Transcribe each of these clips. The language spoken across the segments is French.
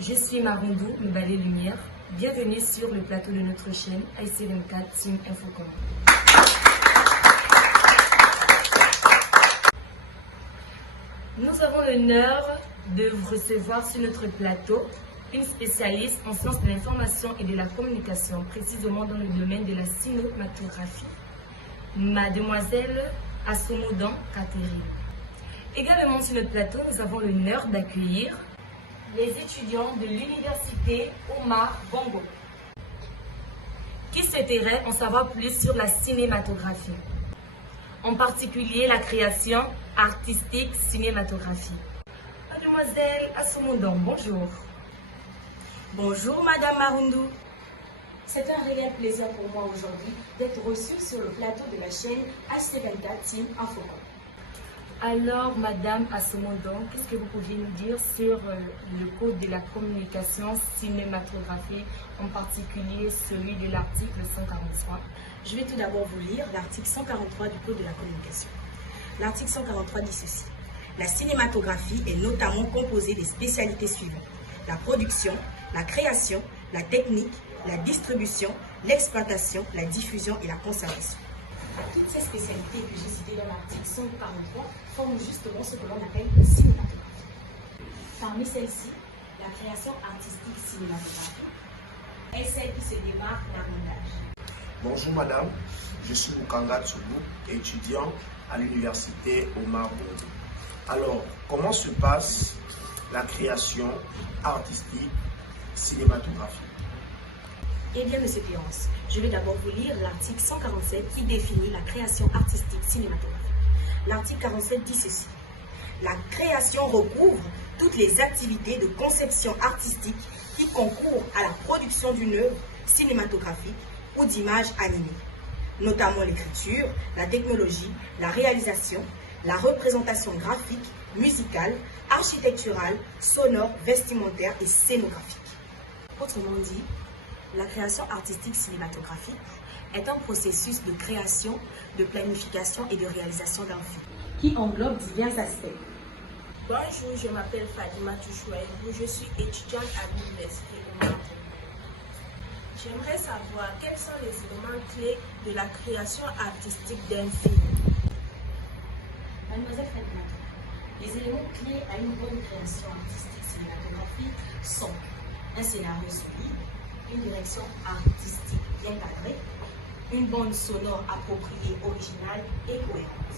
Je suis Marundou, Mbale Lumière. Bienvenue sur le plateau de notre chaîne IC24 Team Infocom. Nous avons l'honneur de vous recevoir sur notre plateau une spécialiste en sciences de l'information et de la communication, précisément dans le domaine de la cinématographie, Mademoiselle Assomodan Catherine. Également sur notre plateau, nous avons l'honneur d'accueillir les étudiants de l'université Omar Bongo qui souhaiteraient en savoir plus sur la cinématographie, en particulier la création artistique cinématographique. Mademoiselle Assomodan, bonjour. Bonjour Madame Marundou. C'est un réel plaisir pour moi aujourd'hui d'être reçue sur le plateau de la chaîne IC24 Team Infocom. Alors, Madame Assomodan, qu'est-ce que vous pouviez nous dire sur le code de la communication cinématographique, en particulier celui de l'article 143? Je vais tout d'abord vous lire l'article 143 du code de la communication. L'article 143 dit ceci. La cinématographie est notamment composée des spécialités suivantes. La production, la création, la technique, la distribution, l'exploitation, la diffusion et la conservation. Toutes ces spécialités que j'ai citées dans l'article 143 forment justement ce que l'on appelle cinématographie. Parmi celles-ci, la création artistique cinématographique est celle qui se démarque davantage. Bonjour madame, je suis Mukanga Tsoubou, étudiant à l'université Omar Bongo. Alors, comment se passe la création artistique cinématographique? Eh bien, Monsieur Cléance, je vais d'abord vous lire l'article 147 qui définit la création artistique cinématographique. L'article 47 dit ceci. La création recouvre toutes les activités de conception artistique qui concourent à la production d'une œuvre cinématographique ou d'images animées, notamment l'écriture, la technologie, la réalisation, la représentation graphique, musicale, architecturale, sonore, vestimentaire et scénographique. Autrement dit, la création artistique cinématographique est un processus de création, de planification et de réalisation d'un film qui englobe divers aspects. Bonjour, je m'appelle Fadima Touchouaïbou, je suis étudiante à l'université Omar. J'aimerais savoir quels sont les éléments clés de la création artistique d'un film. Mademoiselle Fadima, les éléments clés à une bonne création artistique cinématographique sont un scénario solide, une direction artistique bien cadrée, une bande sonore appropriée, originale et cohérente.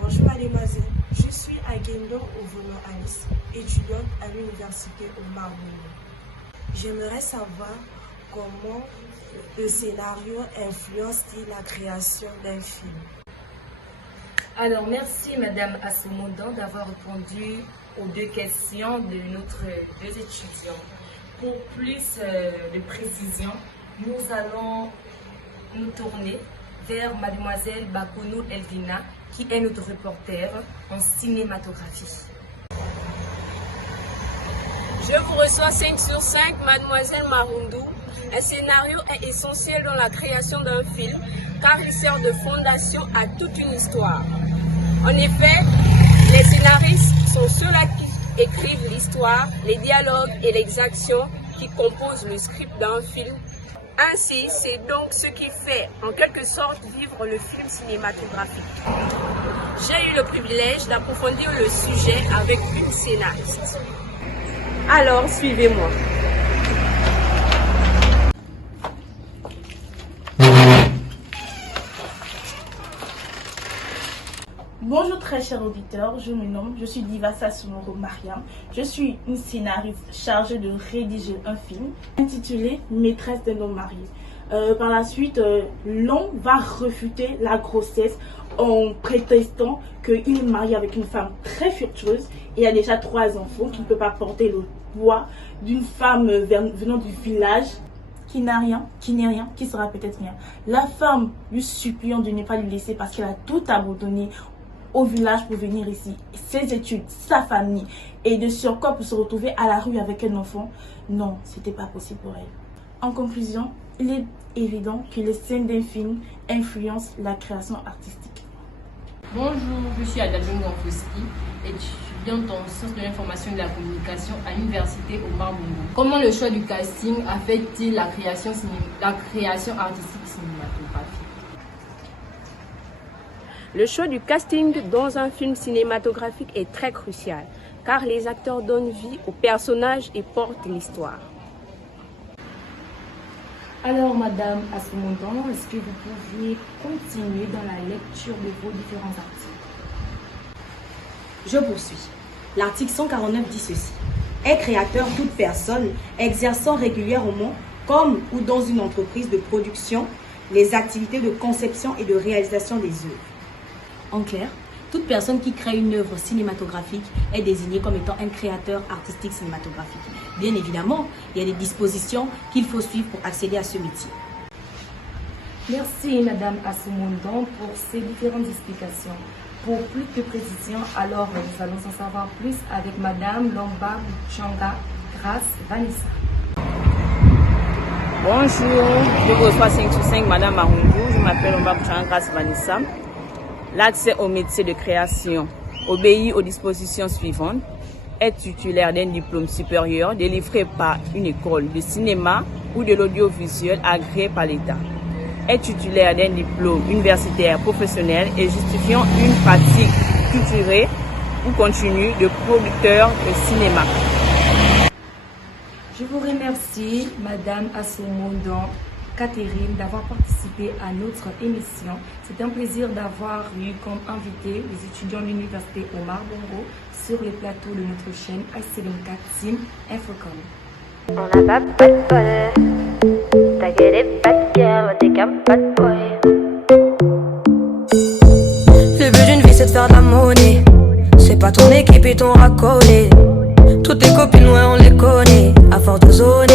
Bonjour mademoiselle, je suis Agendo Ovono Alice, étudiante à l'université Omar Bongo. J'aimerais savoir comment le scénario influence la création d'un film. Alors, merci Madame Assomodan d'avoir répondu aux deux questions de notre deux étudiants. Pour plus de précision, nous allons nous tourner vers Mademoiselle Bakounou Elvina, qui est notre reporter en cinématographie. Je vous reçois 5 sur 5, Mademoiselle Marundou. Un scénario est essentiel dans la création d'un film car il sert de fondation à toute une histoire. En effet, les scénaristes sont ceux-là qui écrivent l'histoire, les dialogues et les actions qui composent le script d'un film. Ainsi, c'est donc ce qui fait en quelque sorte vivre le film cinématographique. J'ai eu le privilège d'approfondir le sujet avec une scénariste. Alors, suivez-moi. Bonjour très chers auditeurs, je me nomme, je suis Divasa Soumoro Mariam. Je suis une scénariste chargée de rédiger un film intitulé Maîtresse d'un homme marié. Par la suite, l'homme va refuter la grossesse en prétextant qu'il est marié avec une femme très furtueuse et a déjà 3 enfants qui ne peut pas porter le poids d'une femme venant du village qui n'a rien, qui n'est rien, qui sera peut-être rien. La femme lui suppliant de ne pas lui laisser parce qu'elle a tout abandonné au village pour venir ici, ses études, sa famille, et de surcroît pour se retrouver à la rue avec un enfant. Non, c'était pas possible pour elle. En conclusion, il est évident que les scènes d'un film influencent la création artistique. Bonjour, je suis Adalbine Gonfoski, étudiante en sciences de l'information et de la communication à l'université Omar Bongo. Comment le choix du casting affecte-t-il la création artistique cinématographique? Le choix du casting dans un film cinématographique est très crucial, car les acteurs donnent vie aux personnages et portent l'histoire. Alors, Madame Assoumondan, est-ce que vous pouvez continuer dans la lecture de vos différents articles? Je poursuis. L'article 149 dit ceci. Est créateur toute personne exerçant régulièrement, comme ou dans une entreprise de production, les activités de conception et de réalisation des œuvres. En clair, toute personne qui crée une œuvre cinématographique est désignée comme étant un créateur artistique cinématographique. Bien évidemment, il y a des dispositions qu'il faut suivre pour accéder à ce métier. Merci, Madame Assoumondan, pour ces différentes explications. Pour plus de précisions, alors nous allons en savoir plus avec Madame Lomba Changa Grace Vanessa. Bonjour, je vous reçois 5 sur 5, Madame Marungu. Je m'appelle Lomba Changa Grace Vanessa. L'accès au métier de création obéit aux dispositions suivantes. Est titulaire d'un diplôme supérieur délivré par une école de cinéma ou de l'audiovisuel agréée par l'État. Est titulaire d'un diplôme universitaire professionnel et justifiant une pratique culturelle ou continue de producteur de cinéma. Je vous remercie, Madame Assoumondan Catherine, d'avoir participé à notre émission. C'est un plaisir d'avoir eu comme invité les étudiants de l'université Omar Bongo sur le plateau de notre chaîne ICLM4 Team Infocom. On n'a pas de bol, t'inquiète pas de guerre, t'es qu'un pas de boy. Le but d'une vie c'est de faire de la monnaie. C'est pas ton équipe et ton racolé. Toutes tes copines, ouais on les connaît. À force de zoner.